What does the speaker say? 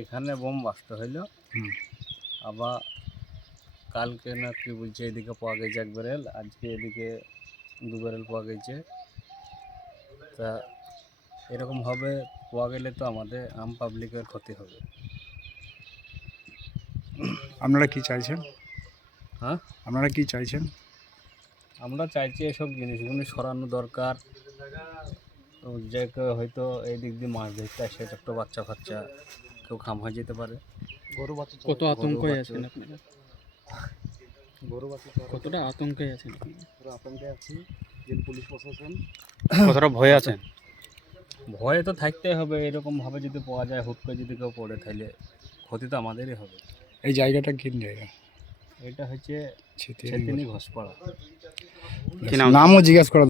এখানে bomb bast হইল। আবার কালকে না কি বলছে এদিকে পাওয়া গেছে 1 ব্যারেল, আজকে এদিকে 2 ব্যারেল পাওয়া গেছে। তা এরকম হবে পাওয়া গেলে তো আমাদের আম পাবলিকের ক্ষতি হবে। আপনারা কি চাইছেন? হ্যাঁ, আপনারা কি চাইছেন? আমরা চাইছি এসব জিনিসগুলো সরানো দরকার। যে কেউ হয়তো এই দিক দিয়ে মাছ ধরতে আসে, ছোট্ট বাচ্চা ফাচ্চা কেউ খাম হয়ে যেতে পারে। কত আতঙ্কে আছেন আপনারা? কতটা আতঙ্কে আছেন? আতঙ্কে আছি। যে পুলিশ প্রশাসন কতটা ভয় আছেন? ভয়ে তো থাকতেই হবে। এরকমভাবে যদি পাওয়া যায়, হুট করে যদি কেউ পড়ে, তাহলে ক্ষতি তো আমাদেরই হবে। এই জায়গাটা কি জায়গা? এটা হচ্ছে ছেতিনি ঘোষপাড়া। নামও জিজ্ঞাসা করা